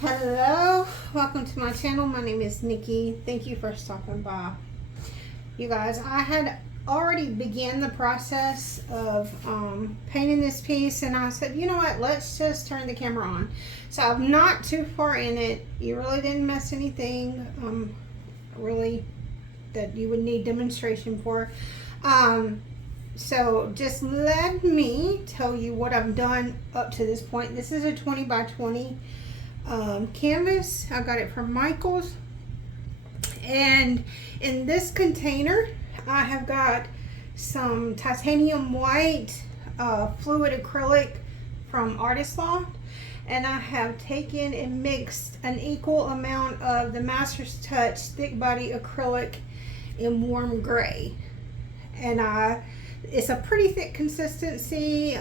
Hello, welcome to my channel. My name is Nikki. Thank you for stopping by. You guys, I had already began the process of painting this piece, and I said, you know what, let's just turn the camera on. So I'm not too far in it. You really didn't miss anything really that you would need demonstration for. So just let me tell you what I've done up to this point. This is a 20 by 20 canvas. I got it from Michael's, and in this container I have got some titanium white fluid acrylic from Artist Loft, and I have taken and mixed an equal amount of the Master's Touch thick body acrylic in warm gray, and it's a pretty thick consistency.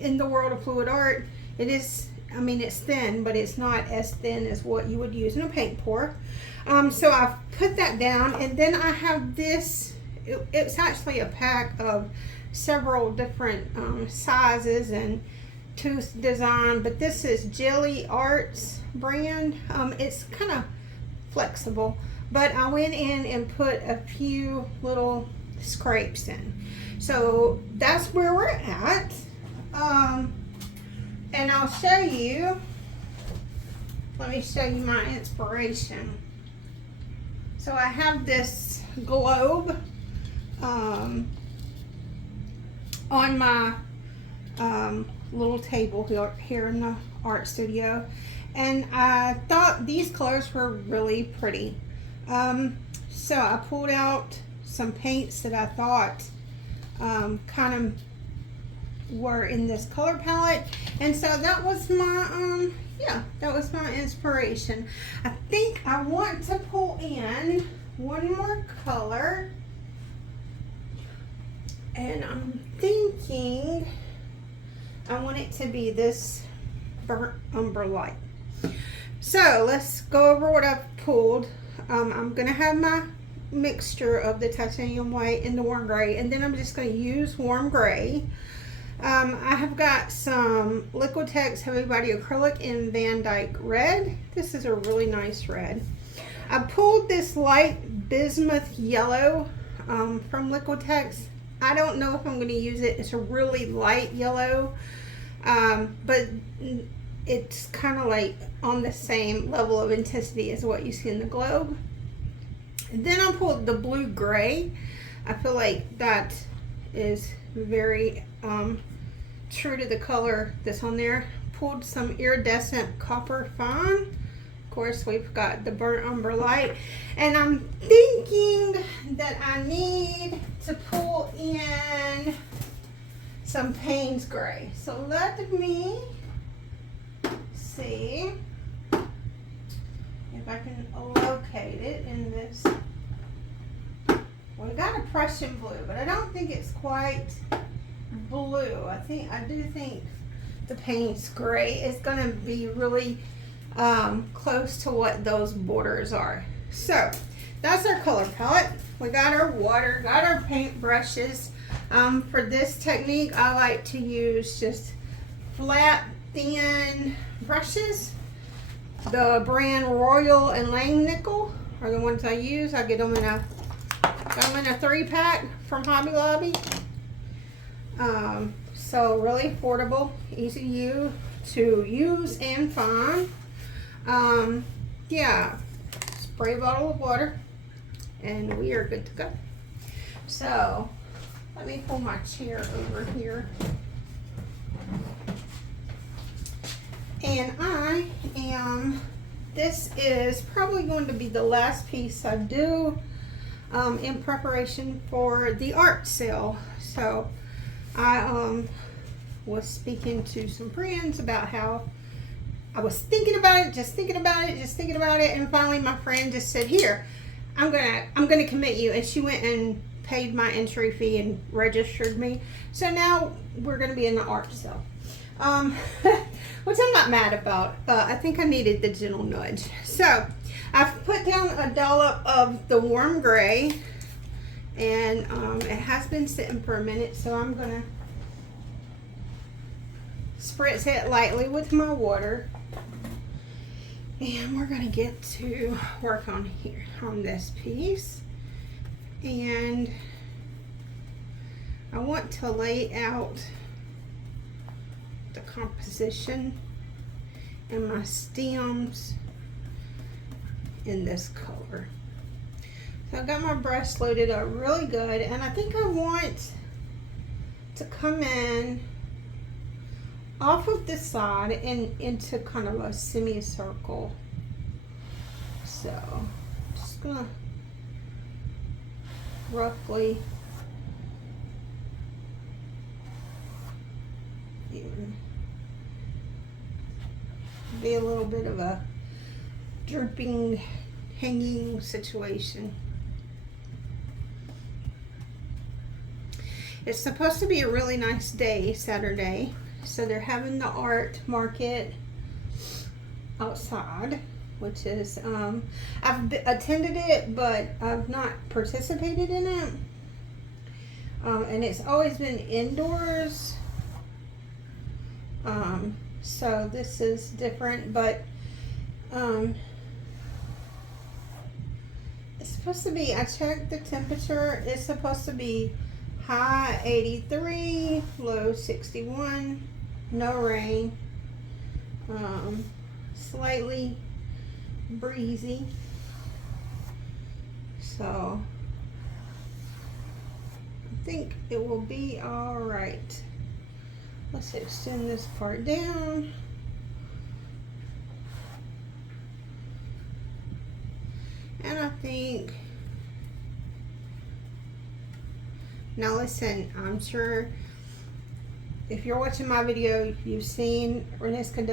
In the world of fluid art, it is, I mean, it's thin, but it's not as thin as what you would use in a paint pour. So I've put that down, and then I have this. It's actually a pack of several different sizes and tooth design, but this is Jelly Arts brand. It's kind of flexible, but I went in and put a few little scrapes in. So that's where we're at. And I'll show you, let me show you my inspiration. So I have this globe on my little table here in the art studio, and I thought these colors were really pretty. So I pulled out some paints that I thought kind of were in this color palette, and so that was my that was my inspiration. I think I want to pull in one more color, and I'm thinking I want it to be this burnt umber light. So let's go over what I've pulled. I'm gonna have my mixture of the titanium white and the warm gray, and then I'm just going to use warm gray. I have got some Liquitex Heavy Body Acrylic in Van Dyke Red. This is a really nice red. I pulled this light bismuth yellow from Liquitex. I don't know if I'm going to use it. It's a really light yellow, but it's kind of like on the same level of intensity as what you see in the globe. And then I pulled the blue gray. I feel like that is very true to the color that's on there. Pulled some iridescent copper fine. Of course, we've got the burnt umber light. And I'm thinking that I need to pull in some Payne's gray. So let me see if I can locate it in this. We got a Prussian blue, but I don't think it's quite blue. I do think the Payne's gray is going to be really close to what those borders are. So that's our color palette. We got our water, got our paint brushes. For this technique, I like to use just flat, thin brushes. The brand Royal and Lang Nickel are the ones I use. I get them in a 3-pack from Hobby Lobby. So really affordable, easy to use and find. Yeah, spray bottle of water, and we are good to go. So let me pull my chair over here. And this is probably going to be the last piece I do in preparation for the art sale. So I was speaking to some friends about how I was thinking about it, and finally my friend just said, here, I'm gonna commit you, and she went and paid my entry fee and registered me. So now we're gonna be in the art sale. Which I'm not mad about. I think I needed the gentle nudge. So I've put down a dollop of the warm gray, and it has been sitting for a minute, so I'm gonna spritz it lightly with my water. And we're gonna get to work on here, on this piece. And I want to lay out the composition and my stems in this color. So I've got my brush loaded up really good, and I think I want to come in off of this side and into kind of a semicircle. So just gonna roughly even be a little bit of a drooping, hanging situation. It's supposed to be a really nice day, Saturday. So they're having the art market outside, which is, I've attended it, but I've not participated in it. And it's always been indoors. So this is different, but it's supposed to be, I checked the temperature, it's supposed to be high 83, low 61, no rain, slightly breezy. So I think it will be all right. Let's extend this part down. And I think, now listen, I'm sure if you're watching my video, you've seen Reneska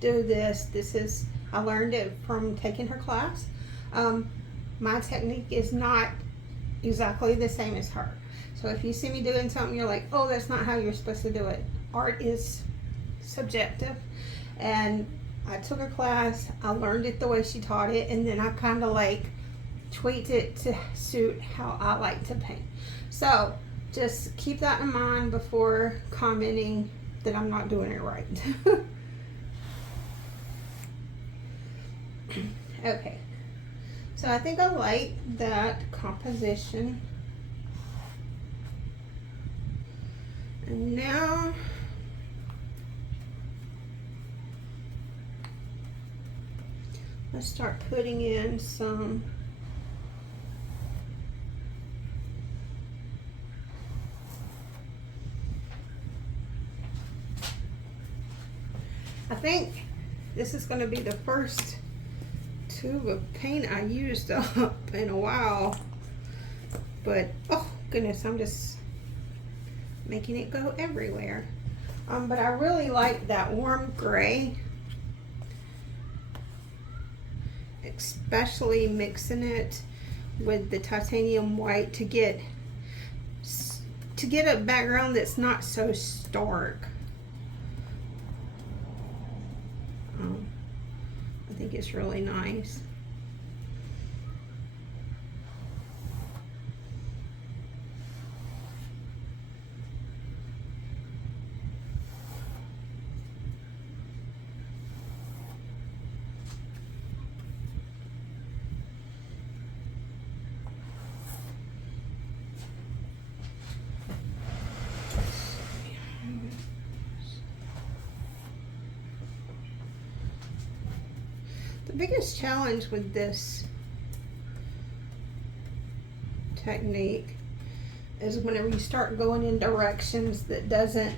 do this. This is, I learned it from taking her class. My technique is not exactly the same as her. So if you see me doing something, you're like, oh, that's not how you're supposed to do it. Art is subjective. And I took her class, I learned it the way she taught it, and then I kind of like tweaked it to suit how I like to paint. So just keep that in mind before commenting that I'm not doing it right. Okay, so I think I like that composition. And now let's start putting in some I think this is going to be the first tube of paint I used up in a while, but oh goodness, I'm just making it go everywhere. But I really like that warm gray, especially mixing it with the titanium white to get a background that's not so stark. I think it's really nice. The biggest challenge with this technique is whenever you start going in directions that doesn't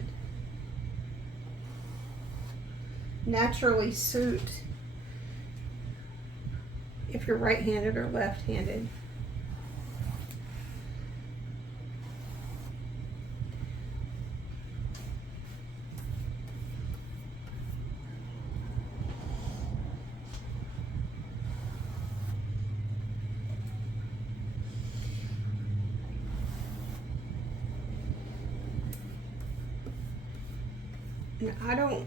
naturally suit if you're right-handed or left-handed. I don't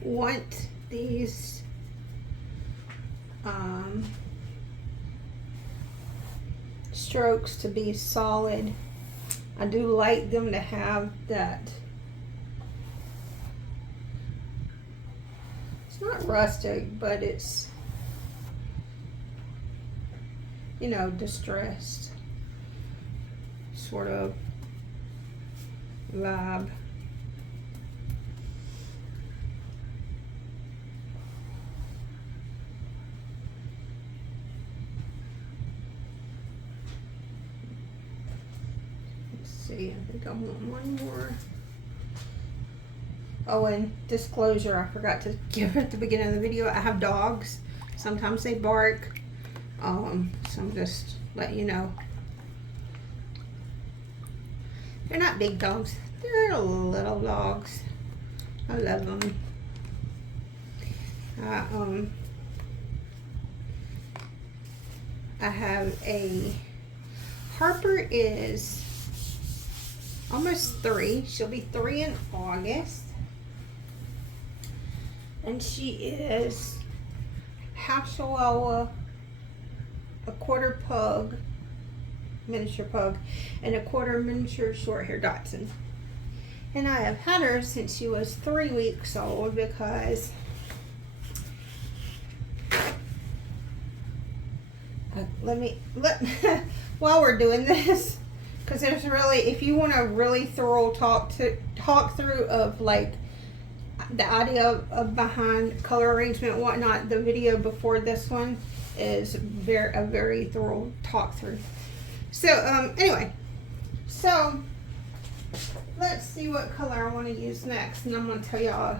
want these strokes to be solid. I do like them to have that. It's not rustic, but it's, you know, distressed sort of vibe. Let's see, I think I want one more. Oh, and disclosure, I forgot to give at the beginning of the video, I have dogs. Sometimes they bark. So I'm just letting you know. They're not big dogs. They're little dogs. I love them. I have a Harper is almost 3. She'll be 3 in August. And she is half Chihuahua, a quarter pug, miniature pug, and a quarter miniature short hair Dachshund. And I have had her since she was 3 weeks old because while we're doing this, because there's really, if you want a really thorough talk through of like the idea of behind color arrangement and whatnot, the video before this one is a very thorough talk through. So anyway, so let's see what color I want to use next, and I'm going to tell y'all,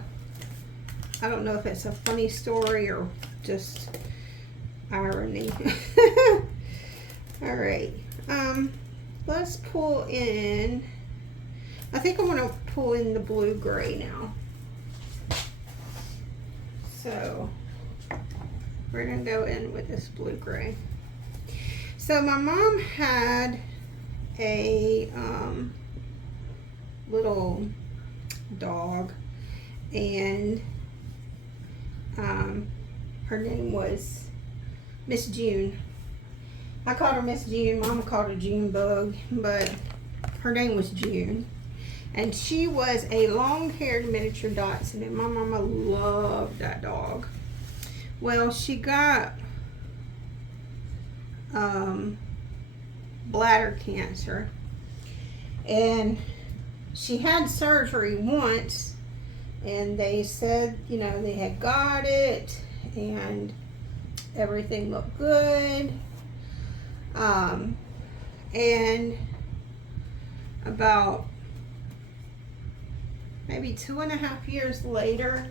I don't know if it's a funny story or just irony. All right, let's pull in, I think I'm going to pull in the blue gray now. So we're going to go in with this blue gray. So my mom had a little dog, and her name was Miss June. I called her Miss June. Mama called her June Bug, but her name was June. And she was a long-haired miniature Dachshund, and my mama loved that dog. Well, she got bladder cancer, and she had surgery once, and they said, you know, they had got it and everything looked good. And about maybe 2.5 years later,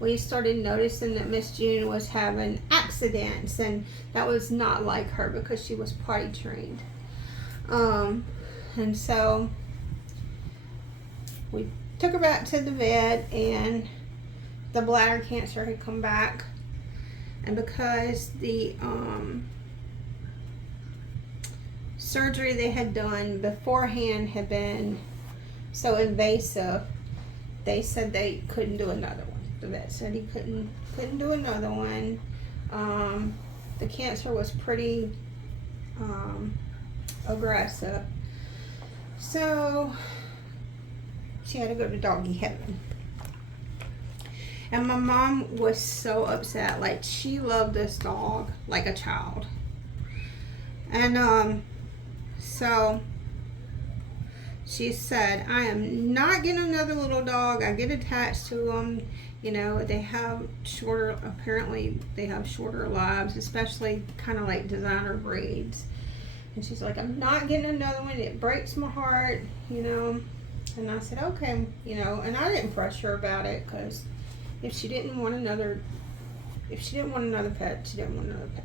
we started noticing that Miss June was having accidents, and that was not like her because she was potty trained. And so we took her back to the vet, and the bladder cancer had come back, and because the surgery they had done beforehand had been so invasive, they said they couldn't do another one. The vet said he couldn't do another one. The cancer was pretty aggressive, so she had to go to doggy heaven. And my mom was so upset. Like, she loved this dog like a child. And so she said, I am not getting another little dog. I get attached to them. You know, they have apparently they have shorter lives, especially kind of like designer breeds. And she's like, I'm not getting another one. It breaks my heart, you know. And I said, okay, you know, and I didn't pressure her about it, because if she didn't want another pet, she didn't want another pet.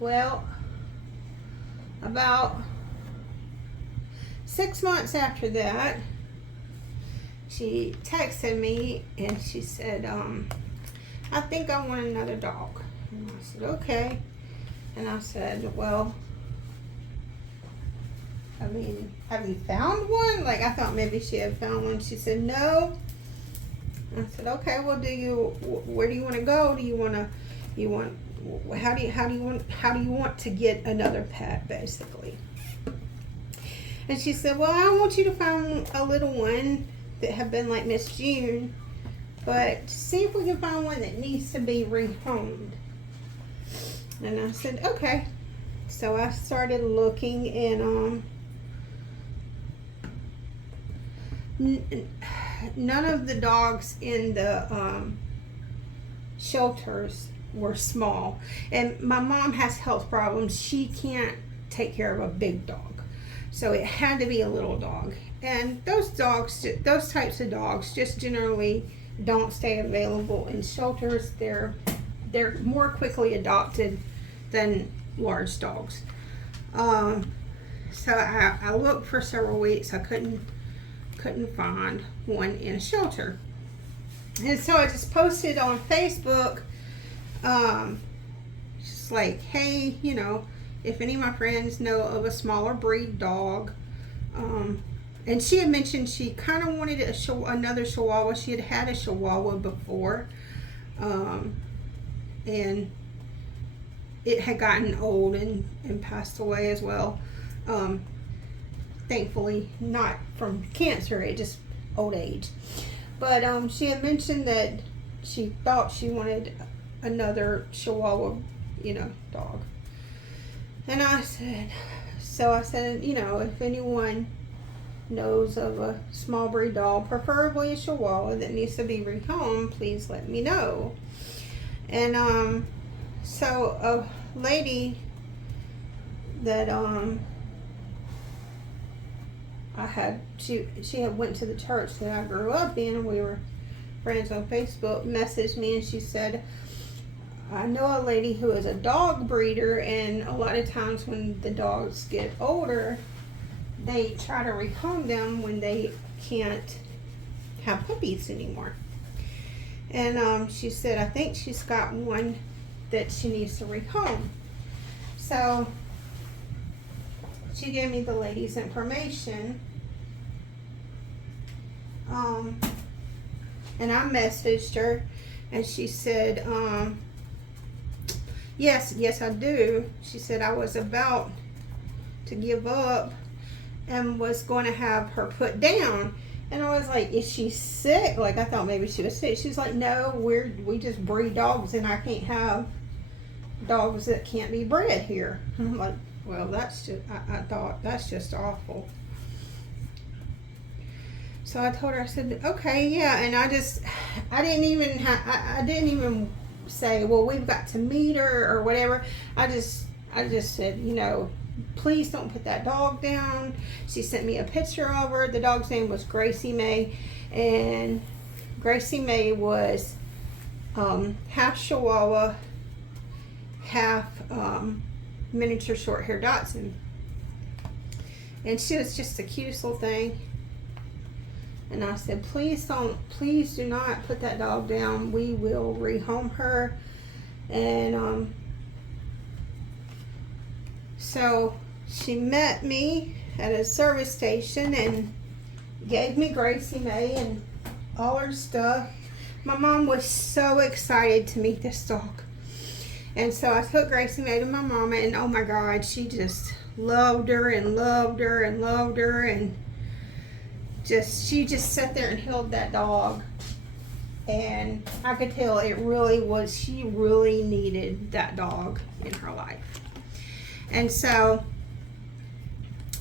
Well, about 6 months after that, she texted me and she said, I think I want another dog. And I said, okay. And I said, well, I mean, have you found one? Like, I thought maybe she had found one. She said, no. I said, okay, well, where do you want to go? How do you want to get another pet, basically? And she said, well, I want you to find a little one that have been like Miss June, but see if we can find one that needs to be rehomed. And I said, okay. So I started looking, and none of the dogs in the shelters were small. And my mom has health problems. She can't take care of a big dog. So it had to be a little dog. And those dogs, those types of dogs just generally don't stay available in shelters. They're more quickly adopted than large dogs. So I looked for several weeks. I couldn't find one in a shelter. And so I just posted on Facebook, just like, hey, you know, if any of my friends know of a smaller breed dog. And she had mentioned she kind of wanted another Chihuahua. She had had a Chihuahua before. And it had gotten old and passed away as well. Thankfully, not from cancer, it just old age. But she had mentioned that she thought she wanted another Chihuahua, you know, dog. And I said, you know, if anyone knows of a small breed dog, preferably a Chihuahua, that needs to be rehomed, please let me know. And so a lady that she had went to the church that I grew up in, and we were friends on Facebook, messaged me, and she said, I know a lady who is a dog breeder, and a lot of times when the dogs get older, they try to rehome them when they can't have puppies anymore. And she said, I think she's got one that she needs to rehome. So she gave me the lady's information. And I messaged her, and she said, yes, I do. She said, I was about to give up and was going to have her put down. And I was like, is she sick? Like, I thought maybe she was sick. She's like, no, we just breed dogs, and I can't have dogs that can't be bred here. I'm like, well, that's just, I thought, that's just awful. So I told her, I said, okay, yeah. And I didn't even say, well, we've got to meet her or whatever. I just said, you know, please don't put that dog down. She sent me a picture of her. The dog's name was Gracie May, and Gracie May was half Chihuahua, half miniature short hair Dachshund, and she was just the cutest little thing. And I said, please do not put that dog down. We will rehome her. And so she met me at a service station and gave me Gracie May and all her stuff. My mom was so excited to meet this dog. And so I took Gracie May to my mama, and oh my God, she just loved her and loved her and loved her, and she just sat there and held that dog. And I could tell it really was, she really needed that dog in her life. And so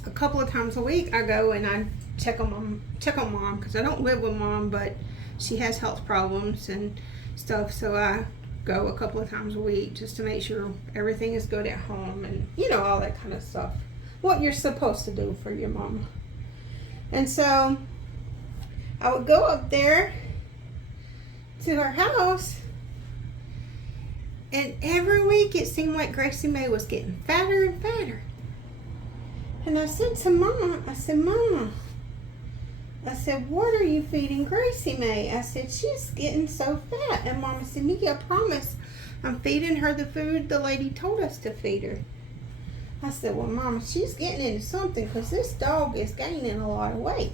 a couple of times a week I go and I check on mom, because I don't live with mom, but she has health problems and stuff, so I go a couple of times a week just to make sure everything is good at home, and you know, all that kind of stuff, what you're supposed to do for your mama. And so I would go up there to her house, and every week it seemed like Gracie May was getting fatter and fatter. And I said to Mama, Mama, I said, what are you feeding Gracie May? I said, she's getting so fat. And Mama said, Nikki, I promise I'm feeding her the food the lady told us to feed her. I said, well, Mama, she's getting into something, because this dog is gaining a lot of weight.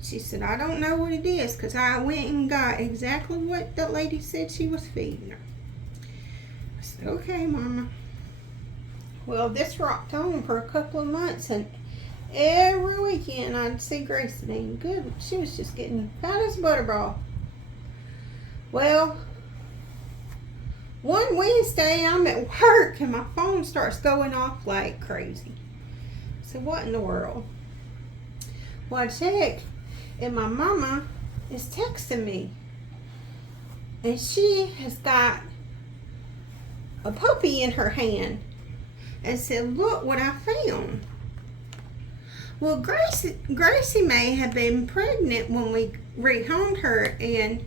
She said, I don't know what it is, because I went and got exactly what the lady said she was feeding her. I said, okay, Mama. Well, this rocked on for a couple of months, and every weekend I'd see Gracie, and good, she was just getting fat as a butterball. Well, one Wednesday I'm at work and my phone starts going off like crazy. So what in the world? Well, I check and my mama is texting me. And she has got a puppy in her hand and said, look what I found. Well, Gracie May had been pregnant when we rehomed her, and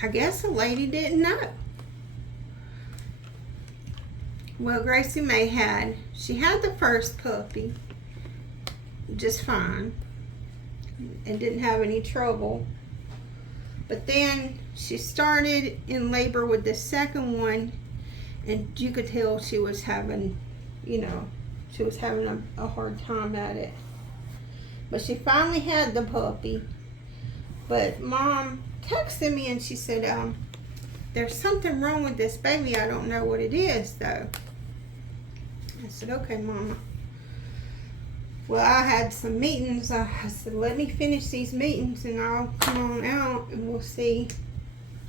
I guess the lady didn't know. Well, Gracie May had the first puppy just fine and didn't have any trouble. But then she started in labor with the second one, and you could tell she was having, she was having a hard time at it. But she finally had the puppy. But Mom texted me and she said, there's something wrong with this baby. I don't know what it is, though. I said, okay, Mama. Well, I had some meetings. I said, let me finish these meetings and I'll come on out and we'll see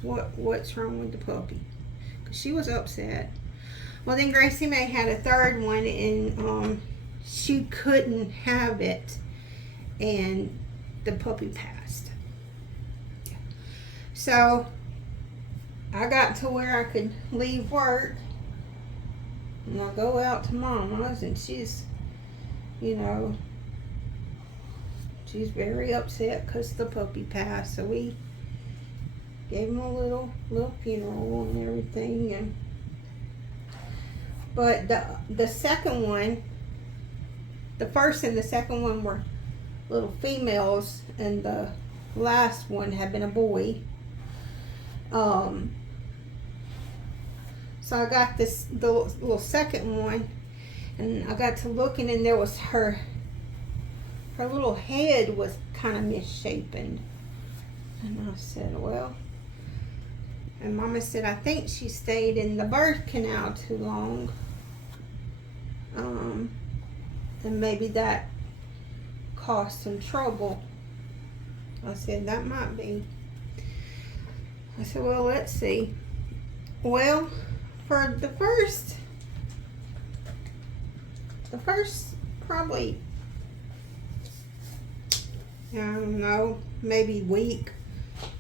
what's wrong with the puppy. Because she was upset. Well, then Gracie May had a third one and she couldn't have it. And the puppy passed. So I got to where I could leave work and I go out to Mama's, and she's, she's very upset because the puppy passed. So we gave him a little funeral and everything. But the second one, the first and the second one were little females, and the last one had been a boy. So I got the little second one, and I got to looking, and there was her little head was kind of misshapen. And I said, well, and Mama said, I think she stayed in the birth canal too long. And maybe that caused some trouble. I said, that might be. I said, well, let's see. Well, for the first probably, I don't know, maybe week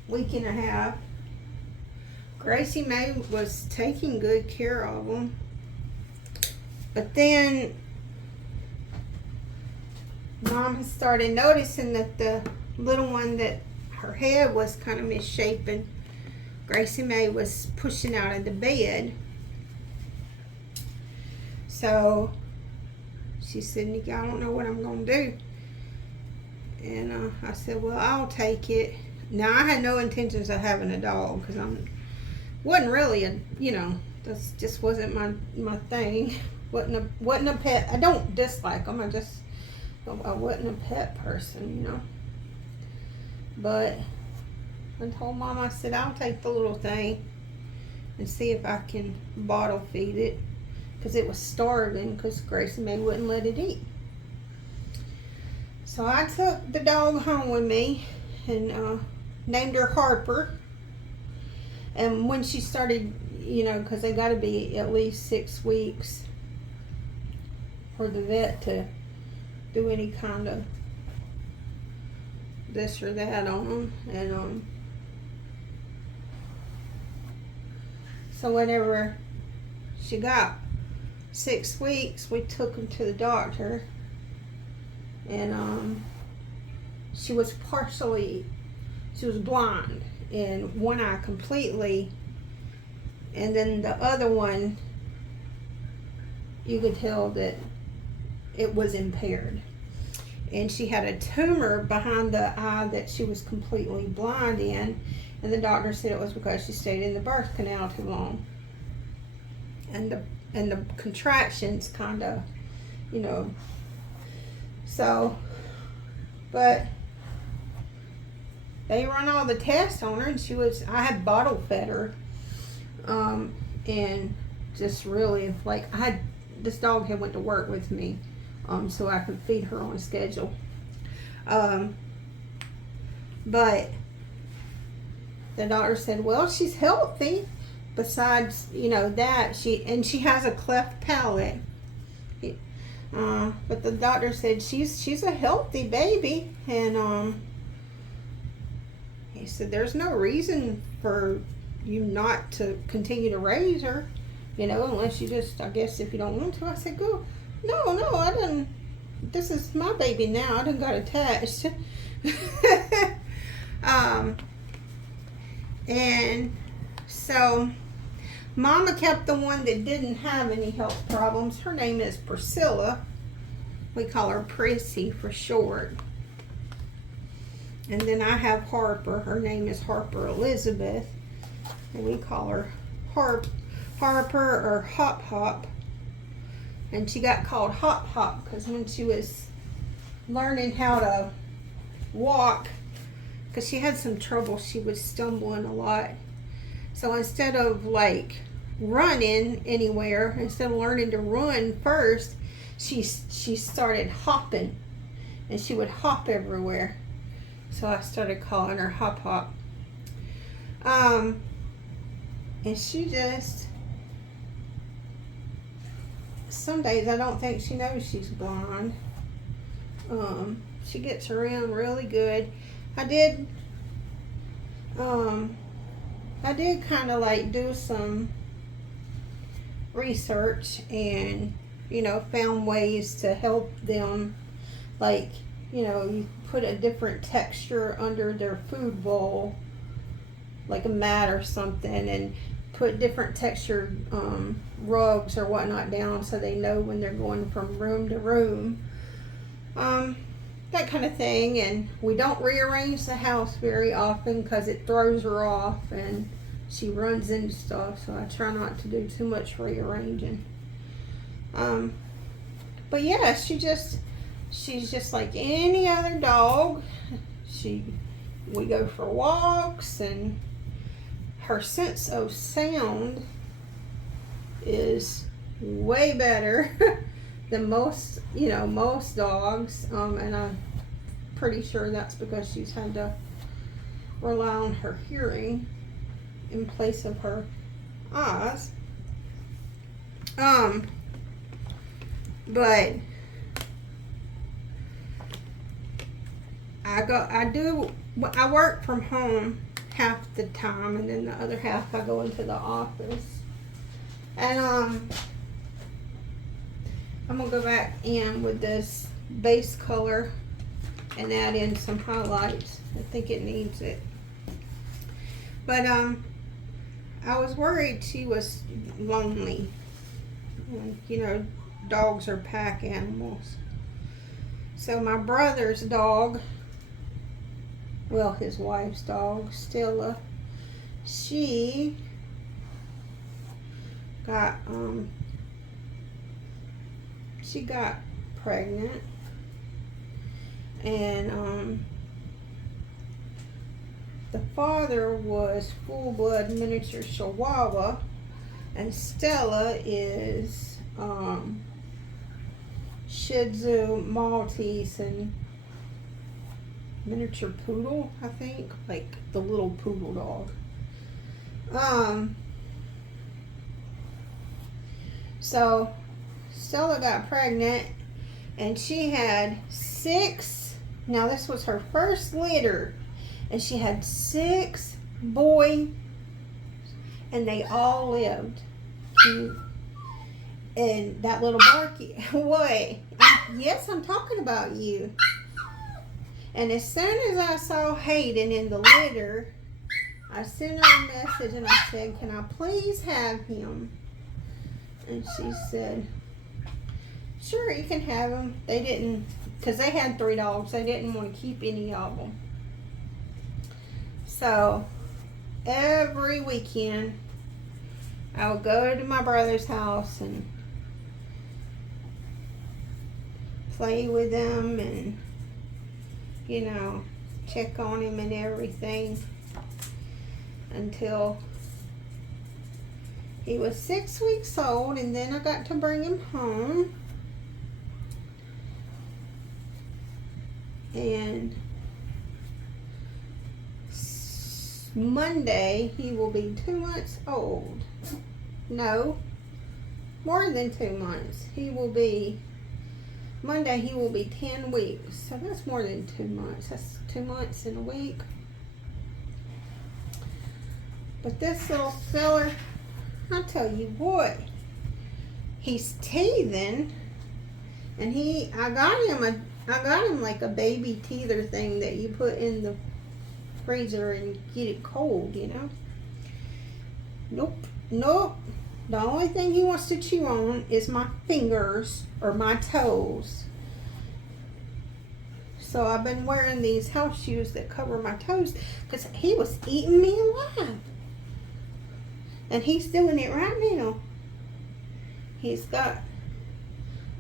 and a half, Gracie May was taking good care of them. But then Mom started noticing that the little one, that her head was kind of misshapen, Gracie May was pushing out of the bed. So she said, Nikki, I don't know what I'm going to do. And I said, well, I'll take it. Now, I had no intentions of having a dog because wasn't really that just wasn't my thing. Wasn't a pet. I don't dislike them. I wasn't a pet person, But I told Mom, I said, I'll take the little thing and see if I can bottle feed it, because it was starving because Gracie May wouldn't let it eat. So I took the dog home with me and named her Harper. And when she started, because they got to be at least 6 weeks for the vet to do any kind of this or that on them. And so whenever she got 6 weeks, we took him to the doctor, and she was blind in one eye completely, and then the other one, you could tell that it was impaired. And she had a tumor behind the eye that she was completely blind in, and the doctor said it was because she stayed in the birth canal too long. And the contractions kind of, so, but they run all the tests on her, and I had bottle fed her, and just really, this dog had went to work with me, so I could feed her on a schedule. But the doctor said, well, she's healthy. Besides, you know, that she has a cleft palate. But the doctor said she's a healthy baby, and he said there's no reason for you not to continue to raise her, you know, unless you just, I guess, if you don't want to. I said, go. No, I didn't. This is my baby now. I done got attached. And so Mama kept the one that didn't have any health problems. Her name is Priscilla. We call her Prissy for short. And then I have Harper. Her name is Harper Elizabeth. And we call her Harper or Hop Hop. And she got called Hop Hop because when she was learning how to walk, because she had some trouble, she was stumbling a lot. So instead of like running anywhere, instead of learning to run first, she started hopping, and she would hop everywhere. So I started calling her Hop Hop. And she just, some days I don't think she knows she's blind. She gets around really good. I did kind of like do some research and, you know, found ways to help them. Like, you know, you put a different texture under their food bowl, like a mat or something, and put different textured rugs or whatnot down so they know when they're going from room to room. That kind of thing. And we don't rearrange the house very often because it throws her off and she runs into stuff, so I try not to do too much rearranging. But yeah, she's just like any other dog. We go for walks, and her sense of sound is way better than most dogs, and I'm pretty sure that's because she's had to rely on her hearing in place of her eyes. But I work from home half the time, and then the other half I go into the office. And I'm gonna go back in with this base color and add in some highlights. I think it needs it. But I was worried she was lonely. You know, dogs are pack animals. So my brother's dog, well, his wife's dog, Stella, she got pregnant, and the father was full-blood miniature Chihuahua, and Stella is Shih Tzu, Maltese, and miniature poodle, I think, like the little poodle dog. So Stella got pregnant, and she had 6. Now this was her first litter, and she had 6 boys, and they all lived. And that little Barky, what? Yes, I'm talking about you. And as soon as I saw Hayden in the litter, I sent her a message and I said, can I please have him? And she said, sure, you can have him. They didn't, because they had 3 dogs, they didn't want to keep any of them. So every weekend I would go to my brother's house and play with them and, you know, check on him and everything until he was 6 weeks old, and then I got to bring him home. And Monday, he will be 2 months old. No, more than 2 months. Monday, he will be 10 weeks. So that's more than 2 months. That's 2 months and a week. But this little fella, I'll tell you what, he's teething, and I got him like a baby teether thing that you put in the freezer and get it cold, you know. Nope. The only thing he wants to chew on is my fingers or my toes. So I've been wearing these house shoes that cover my toes because he was eating me alive. And he's doing it right now. He's got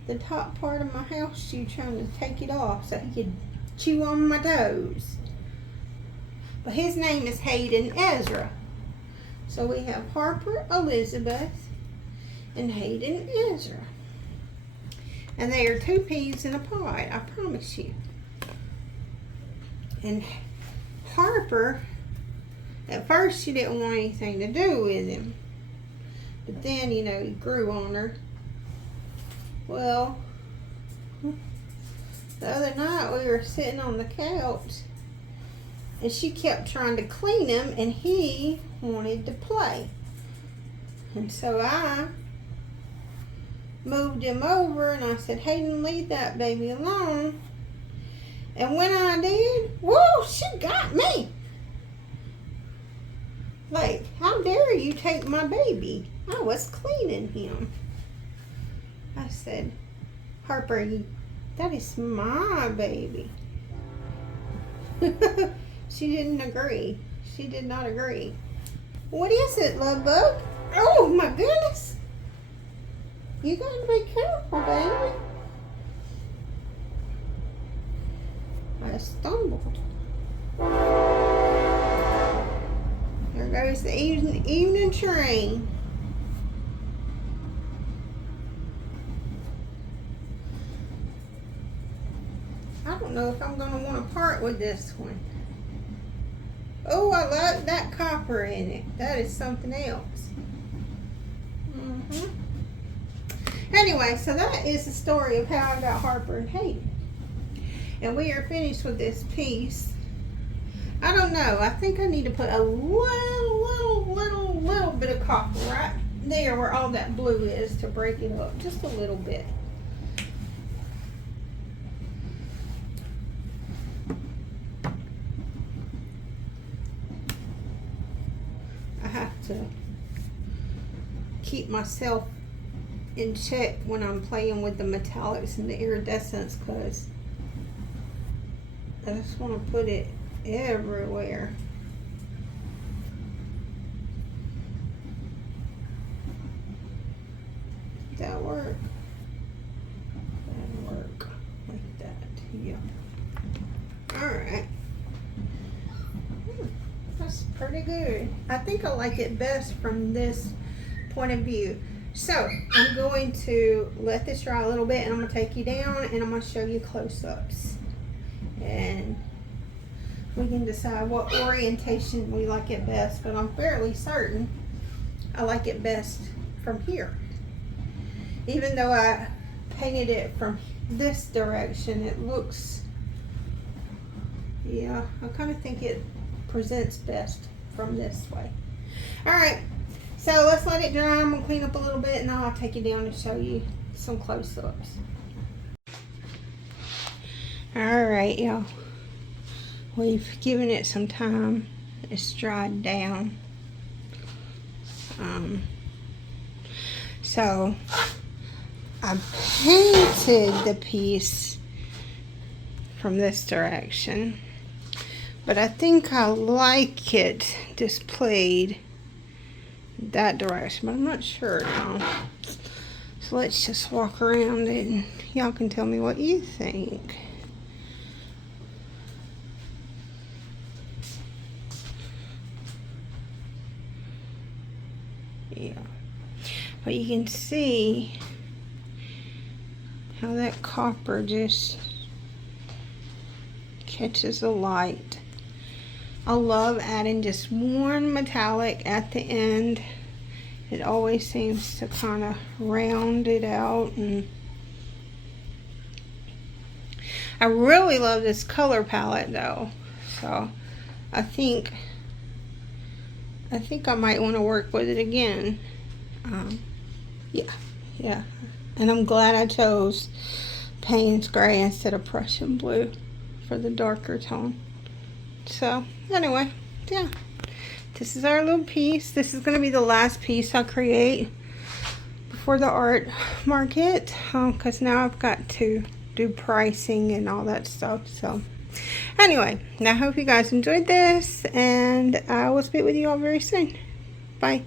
the top part of my house shoe trying to take it off so he could chew on my toes. But his name is Hayden Ezra. So we have Harper Elizabeth and Hayden Ezra. And they are 2 peas in a pod, I promise you. And Harper, at first she didn't want anything to do with him. But then, you know, he grew on her. Well, the other night we were sitting on the couch and she kept trying to clean him and he wanted to play. And so I moved him over and I said, Hayden, leave that baby alone. And when I did, whoa, she got me. Like, how dare you take my baby? I was cleaning him. I said, Harper, that is my baby. She didn't agree. She did not agree. What is it, love bug? Oh my goodness. You gotta be careful, baby. I stumbled. There goes the evening train. I don't know if I'm going to want to part with this one. Oh, I like that copper in it. That is something else. Anyway, so that is the story of how I got Harper and Hayden. And we are finished with this piece. I don't know. I think I need to put a little bit of copper right there where all that blue is to break it up. Just a little bit. I have to keep myself in check when I'm playing with the metallics and the iridescence because I just want to put it everywhere. Did that work? That'll work like that. Yeah. Alright. That's pretty good. I think I like it best from this point of view. So I'm going to let this dry a little bit and I'm going to take you down and I'm going to show you close-ups. And we can decide what orientation we like it best, but I'm fairly certain I like it best from here. Even though I painted it from this direction, it looks, yeah, I kind of think it presents best from this way. Alright, so let's let it dry. I'm going to clean up a little bit and then I'll take you down and show you some close-ups. Alright, y'all. We've given it some time. It's dried down. So I painted the piece from this direction, but I think I like it displayed that direction, but I'm not sure now. So let's just walk around and y'all can tell me what you think. Yeah, but you can see how that copper just catches the light I love adding just one metallic at the end. It always seems to kind of round it out. And I really love this color palette though, so I think I might want to work with it again. Yeah, and I'm glad I chose Payne's Gray instead of Prussian Blue for the darker tone. So anyway, yeah, this is our little piece. This is going to be the last piece I create before the art market, because now I've got to do pricing and all that stuff. So anyway, I hope you guys enjoyed this, and I will speak with you all very soon. Bye.